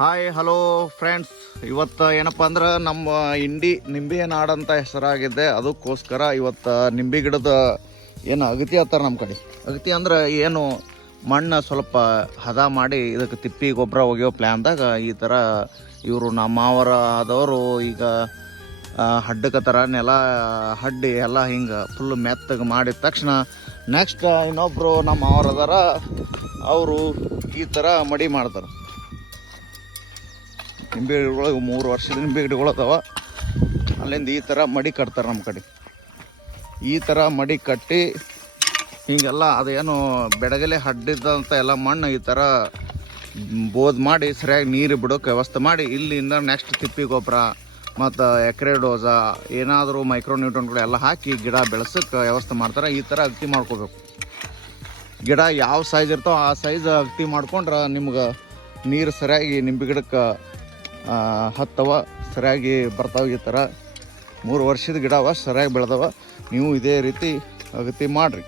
Hi hello friends, ಇವತ್ತು ಏನಪ್ಪ ಅಂದ್ರೆ ನಮ್ಮ ಇಂಡಿ ನಿಂಬೆ ನಾಡು ಅಂತ ಹೆಸರಾಗಿದೆ. ಅದಕ್ಕೋಸ್ಕರ ಇವತ್ತು ನಿಂಬೆ ಗಿಡದ ಏನು ಅಗತಿ ಅಂತಾರೆ ನಮ್ಮ ಕಡೆ. ಅಗತಿ ಅಂದ್ರೆ ಏನು ಮಣ್ಣು ಸ್ವಲ್ಪ ಹದ ಮಾಡಿ ಇದಕ್ಕೆ ತಿಪ್ಪಿ ಗೊಬ್ಬರ ಒಗೆಯೋ ಪ್ಲ್ಯಾನ್ದಾಗ ಈ ಥರ ಇವರು ನಮ್ಮ ಮಾವರ ಆದವರು ಈಗ ಹಡ್ಡಕ್ಕೆ ಥರ ನೆಲ ಹಡ್ಡಿ ಎಲ್ಲ ಹಿಂಗೆ ಫುಲ್ ಮೆತ್ತಗೆ ಮಾಡಿದ ತಕ್ಷಣ ನೆಕ್ಸ್ಟ್ ಇನ್ನೊಬ್ಬರು ನಮ್ಮ ಮಾವರ ಅದಾರ, ಅವರು ಈ ಥರ ಮಡಿ ಮಾಡ್ತಾರೆ. ನಿಂಬೆ ಗಿಡಗಳು 3 ವರ್ಷದ ನಿಂಬೆ ಗಿಡಗಳು ಅದಾವ. ಅಲ್ಲಿಂದ ಈ ಥರ ಮಡಿ ಕಟ್ತಾರೆ ನಮ್ಮ ಕಡೆ. ಈ ಥರ ಮಡಿ ಕಟ್ಟಿ ಹೀಗೆಲ್ಲ ಅದೇನು ಬೆಡಗಲೆ ಹಡ್ಡಿದ್ದಂಥ ಎಲ್ಲ ಮಣ್ಣು ಈ ಥರ ಬೋದ್ ಮಾಡಿ ಸರಿಯಾಗಿ ನೀರು ಬಿಡೋಕೆ ವ್ಯವಸ್ಥೆ ಮಾಡಿ ಇಲ್ಲಿಂದ ನೆಕ್ಸ್ಟ್ ತಿಪ್ಪಿ ಗೊಬ್ಬರ ಮತ್ತು ಎಕರೆ ಡೋಸ ಏನಾದರೂ ಮೈಕ್ರೋನ್ಯೂಟ್ರನ್ಗಳು ಎಲ್ಲ ಹಾಕಿ ಗಿಡ ಬೆಳೆಸೋಕ್ಕೆ ವ್ಯವಸ್ಥೆ ಮಾಡ್ತಾರೆ. ಈ ಥರ ಅಗತಿ ಮಾಡ್ಕೋಬೇಕು. ಗಿಡ ಯಾವ ಸೈಜ್ ಇರ್ತೋ ಆ ಸೈಜ್ ಅಗತಿ ಮಾಡ್ಕೊಂಡ್ರೆ ನಿಮ್ಗೆ ನೀರು ಸರಿಯಾಗಿ ನಿಂಬೆ ಗಿಡಕ್ಕೆ ಹತ್ತವ ಸರಿಯಾಗಿ ಬರ್ತಾವೆ. ಈ ಥರ 3 ವರ್ಷದ ಗಿಡವ ಸರಿಯಾಗಿ ಬೆಳೆದವ. ನೀವು ಇದೇ ರೀತಿ ಅಗತಿ ಮಾಡಿರಿ.